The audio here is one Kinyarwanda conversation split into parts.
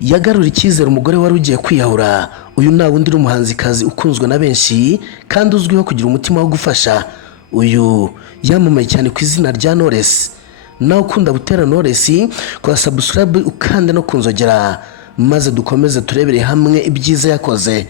yagarura icyizere umugore wari ugiye kwiyahura. Uyu nta wundi uri umuhanzikazi ukunzwe na benshi kandi uzwiho kugira umutima wo gufasha. Uyu yamamaye cyane ku izina rya Knowless. Nawe ukunda Butera Knowless, kora subscribe ukanda no kunzogera maze dukomeze turebere hamwe ibyiza yakoze.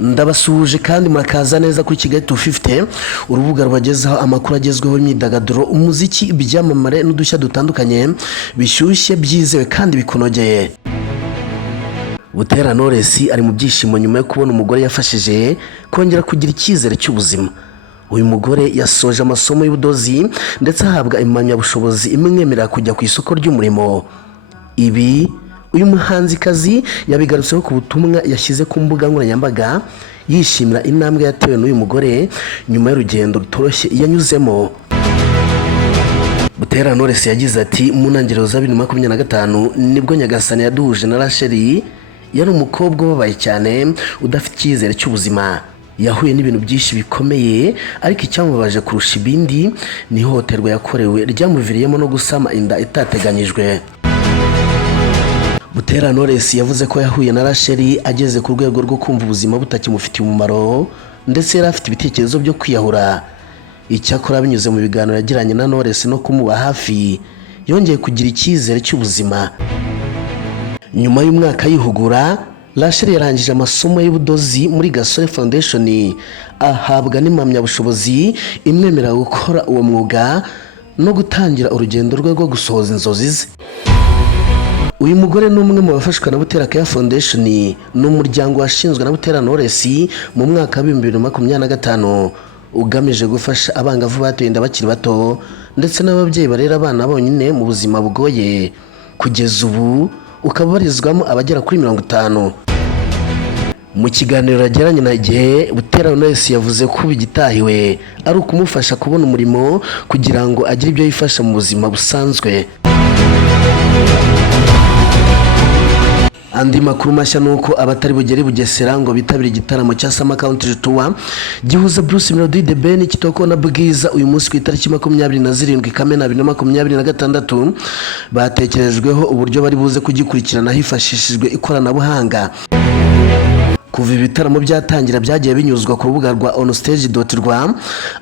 Ndabasuhuje kandi murakaza neza kuri Kigali 250, urubuga rubagezaho amakuru agezweho y'imyidagaduro, umuziki, ibyamamare n'udushya dutandukanye bishyushye, byizewe kandi bikunogeye. Butera Knowless ari mu byishimo nyuma yo kubona umugore yafashije kongera kugira icyizere cy'ubuzima. Uyu mugore yasoje amasomo y'ubudozi ndetse ahabwa impamyabushobozi imwemerera kujya ku isoko ry'umurimo. Ibi uyu muhanzikazi yabigarutseho ku butumwa yashyize ku mbuga nkoranyambaga yishimira intambwe yatewe n'uyu mugore nyuma y'urugendo rutoroshye yanyuzemo. Butera Knowless yagize ati, mu ntangiriro za 2025 nibwo Nyagasani yaduhuje na Rachel. Yari umukobwa ubabaye cyane udafite icyizere cy'ubuzima. Yahuye n'ibintu byinshi bikomeye, ariko icyamubabaje kurusha ibindi ni ihohoterwa yakorewe ryamuviriyemo no gusama inda itateganyijwe. Butera Knowless yavuze ko yahuye na Rachel ageze ku rwego rwo kumva ubuzima butakimufitiye umumaro ndetse yari afite ibitekerezo byo kwiyahura. Icyakora binyuze mu biganiro yagiranye na Knowless no kumuba hafi, yongeye kugira icyizere cy'ubuzima. Nyuma y'umwaka yihugura, Rachel yarangije amasomo y'ubudozi muri Gasore Foundation, ahabwa n'impamyabushobozi imwemerera gukora uwo mwuga no gutangira urugendo rwe rwo gusohoza inzozi ze. Uyu mugore ni umwe mu bafashwa na Butera Care Foundation, ni umuryango washinzwe na Butera Knowless mu mwaka wa 2025 ugamije gufasha abangavu batoye inda bakiri bato ndetse n'ababyeyi barera abana bonyine mu buzima bugoye. Kugeza ubu ukaba ubarizwamo abagera kuri 50. Mu kiganiro yagiranye na Igihe, Butera Knowless yavuze ko bigitahiwe ari ukumufasha kubona umurimo kugira ngo agire ibyo yifasha mu buzima busanzwe. Andi makuru mashya nuko abatari bugere Bugesera ngo bitabira igitaramo cya Summer Country Tour gihuza Bruce Melody, The Ben, Kitoko na Bwiza uyu munsi ku itariki 27 Kamena 2026. Batekerejweho uburyo bari buze kugikurikirana hifashishijwe ikoranabuhanga. Kuva ibitaramo byatangira byagiye binyuzwa ku rubuga rwa onstage.rwa,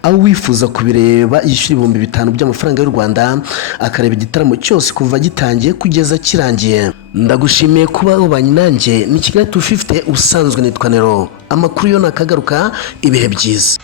aho wifuza kubireba yishyura 5,000 by'amafaranga y'u Rwanda akareba igitaramo cyose kuva gitangiye kugeza kirangiye. Ndagushimiye kuba ubanye nanjye. Ni Kigali 250, usanzwe nitwa Nero. Amakuru yo nakagaruka, ibihe byiza.